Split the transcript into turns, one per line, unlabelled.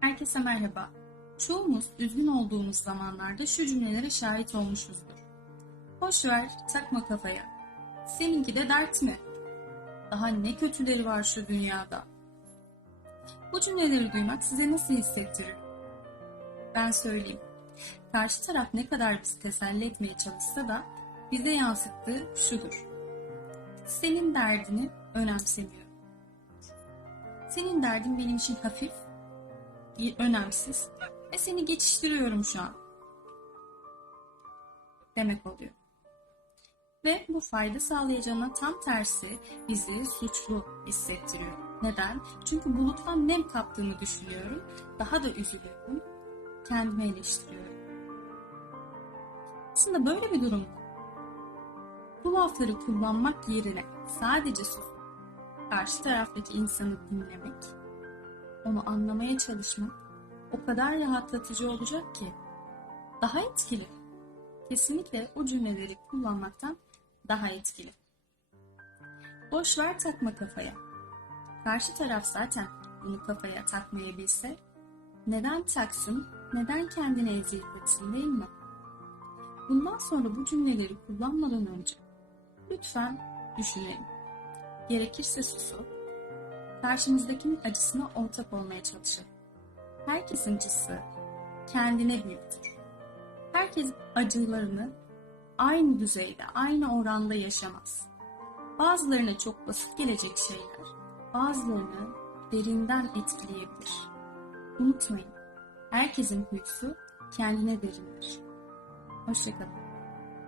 Herkese merhaba. Çoğumuz üzgün olduğumuz zamanlarda şu cümlelere şahit olmuşuzdur. Boş ver, takma kafaya. Seninki de dert mi? Daha ne kötüleri var şu dünyada. Bu cümleleri duymak size nasıl hissettirir? Ben söyleyeyim. Karşı taraf ne kadar bizi teselli etmeye çalışsa da bize yansıttığı şudur. Senin derdini önemsemiyorum. Senin derdin benim için hafif, önemsiz ve seni geçiştiriyorum şu an. Demek oluyor. Ve bu fayda sağlayacağına tam tersi bizi suçlu hissettiriyor. Neden? Çünkü buluttan nem kaptığımı düşünüyorum. Daha da üzülüyorum. Kendimi eleştiriyorum. Aslında böyle bir durumda bu lafları kullanmak yerine sadece susup karşı taraftaki insanı dinlemek, onu anlamaya çalışmak o kadar rahatlatıcı olacak ki daha etkili. Kesinlikle o cümleleri kullanmaktan daha etkili. Boş ver takma kafaya. Karşı taraf zaten bunu kafaya takmayabilse neden taksın, neden kendine eziyet etsin değil mi? Bundan sonra bu cümleleri kullanmadan önce lütfen düşünelim. Gerekirse susup karşımızdakinin acısına ortak olmaya çalışalım. Herkesin acısı kendine büyüktür. Herkes acılarını aynı düzeyde, aynı oranda yaşamaz. Bazılarına çok basit gelecek şeyler, bazılarını derinden etkileyebilir. Unutmayın, herkesin huysu kendine derindir. Hoşçakalın.